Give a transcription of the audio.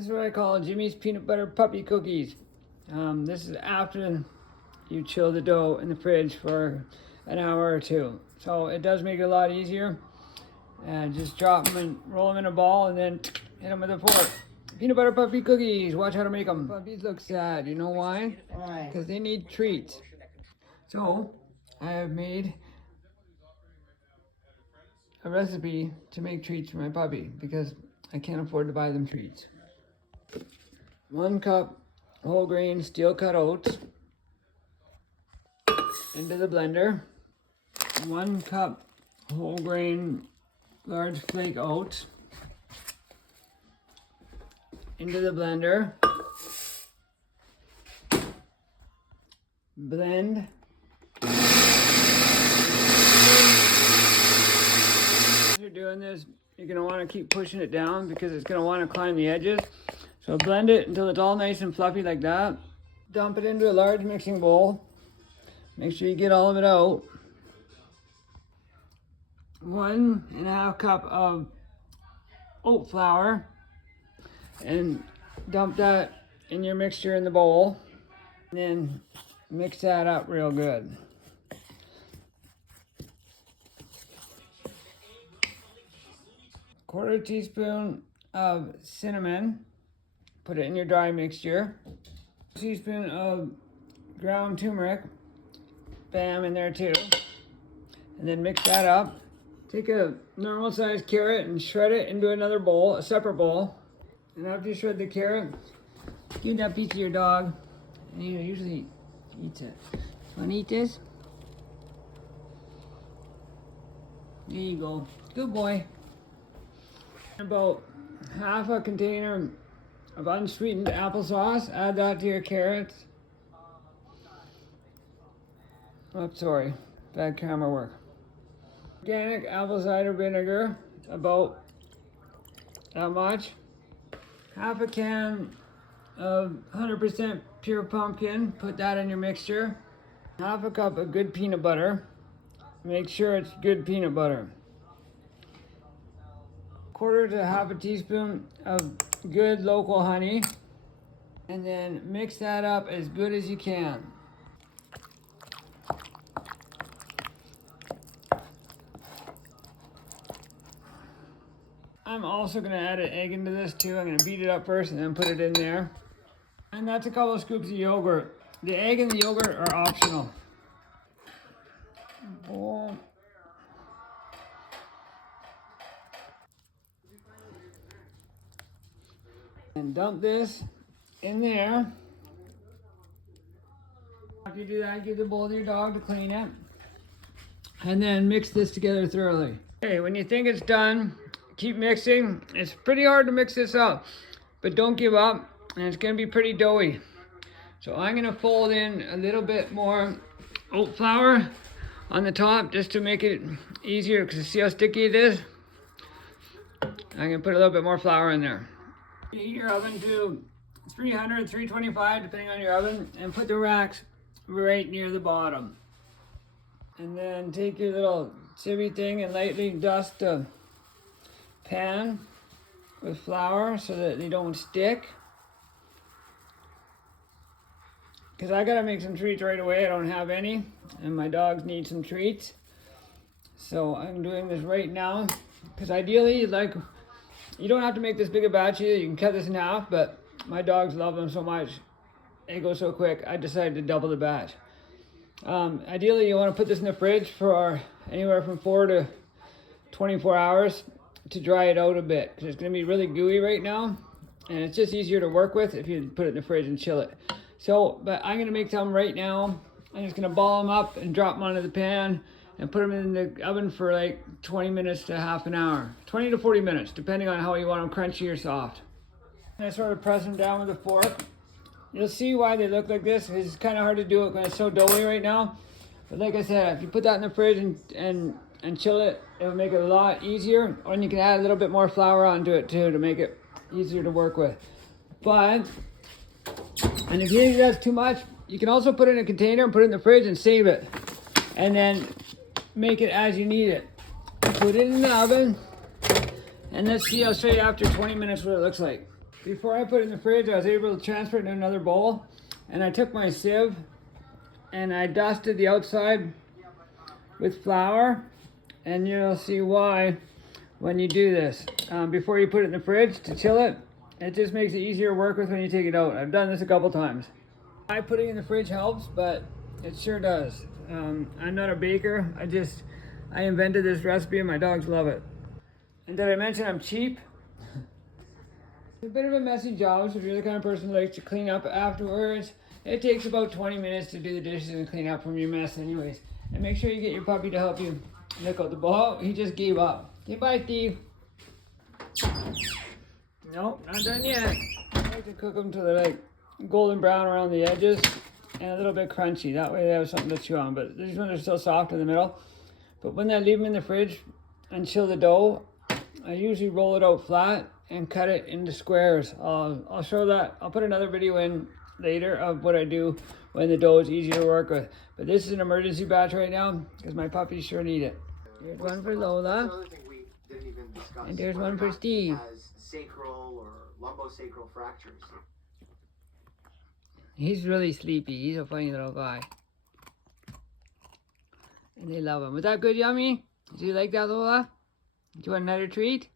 This is what I call Jimmy's peanut butter puppy cookies. This is after you chill the dough in the fridge for an hour or two. So it does make it a lot easier. Just drop them and roll them in a ball and then hit them with a fork. Peanut butter puppy cookies. Watch how to make them. Puppies look sad. You know why? Why? Because they need treats. So I have made a recipe to make treats for my puppy because I can't afford to buy them treats. 1 cup whole grain steel cut oats into the blender. 1 cup whole grain large flake oats into the blender. Blend. As you're doing this, you're going to want to keep pushing it down because it's going to want to climb the edges. So blend it until it's all nice and fluffy like that. Dump it into a large mixing bowl. Make sure you get all of it out. 1.5 cup of oat flour. And dump that in your mixture in the bowl. And then mix that up real good. Quarter teaspoon of cinnamon. Put it in your dry mixture. Teaspoon of ground turmeric. Bam, in there too. And then mix that up. Take a normal sized carrot and shred it into another bowl, a separate bowl. And after you shred the carrot, give that piece to your dog. And he usually eats it. Want to eat this? There you go. Good boy. About half a container of unsweetened applesauce. Add that to your carrots. Oh, sorry. Bad camera work. Organic apple cider vinegar. About that much. Half a can of 100% pure pumpkin. Put that in your mixture. Half a cup of good peanut butter. Make sure it's good peanut butter. Quarter to half a teaspoon of good local honey. And then mix that up as good as you can. I'm also going to add an egg into this too. I'm going to beat it up first and then put it in there. And that's a couple of scoops of yogurt. The egg and the yogurt are optional. Boom. And dump this in there. After you do that, give the bowl to your dog to clean it. And then mix this together thoroughly. Okay, when you think it's done, keep mixing. It's pretty hard to mix this up, but don't give up, and it's gonna be pretty doughy. So I'm gonna fold in a little bit more oat flour on the top just to make it easier, because see how sticky it is? I'm gonna put a little bit more flour in there. Heat your oven to 300, 325, depending on your oven, and put the racks right near the bottom. And then take your little sievy thing and lightly dust the pan with flour so that they don't stick. Because I gotta make some treats right away. I don't have any, and my dogs need some treats. So I'm doing this right now. Because ideally, like, you don't have to make this big a batch either. You can cut this in half, but my dogs love them so much. They go so quick, I decided to double the batch. Ideally, you want to put this in the fridge for anywhere from 4 to 24 hours to dry it out a bit, because it's going to be really gooey right now, and it's just easier to work with if you put it in the fridge and chill it. So, but I'm going to make some right now. I'm just going to ball them up and drop them onto the pan and put them in the oven for like 20 minutes to half an hour. 20 to 40 minutes, depending on how you want them, crunchy or soft. And I sort of press them down with a fork. You'll see why they look like this. It's kind of hard to do it when it's so doughy right now. But like I said, if you put that in the fridge and chill it, it'll make it a lot easier. And you can add a little bit more flour onto it too to make it easier to work with. And if you think that's too much, you can also put it in a container and put it in the fridge and save it. And then make it as you need it. Put it in the oven. And let's see, I'll show you after 20 minutes what it looks like. before I put it in the fridge, I was able to transfer it in another bowl. And I took my sieve and I dusted the outside with flour. And you'll see why when you do this. Before you put it in the fridge to chill it, it just makes it easier to work with when you take it out. I've done this a couple times. Putting it in the fridge helps, but it sure does. I'm not a baker. I invented this recipe and my dogs love it. And did I mention I'm cheap? It's a bit of a messy job, so if you're the kind of person who likes to clean up afterwards, it takes about 20 minutes to do the dishes and clean up from your mess anyways. And make sure you get your puppy to help you lick out the bowl. He just gave up. Okay, bye, Steve. Nope, not done yet. I like to cook them till they're like golden brown around the edges and a little bit crunchy. That way they have something to chew on. But these ones are still soft in the middle. But when I leave them in the fridge and chill the dough, I usually roll it out flat and cut it into squares. I'll show that. I'll put another video in later of what I do when the dough is easy to work with. But this is an emergency batch right now because my puppies sure need it. Here's one for Lola. And there's one for Steve. Sacral or lumbosacral fractures. He's really sleepy. He's a funny little guy. And they love him. Was that good, Yummy? Did you like that, Lola? Do you want another treat?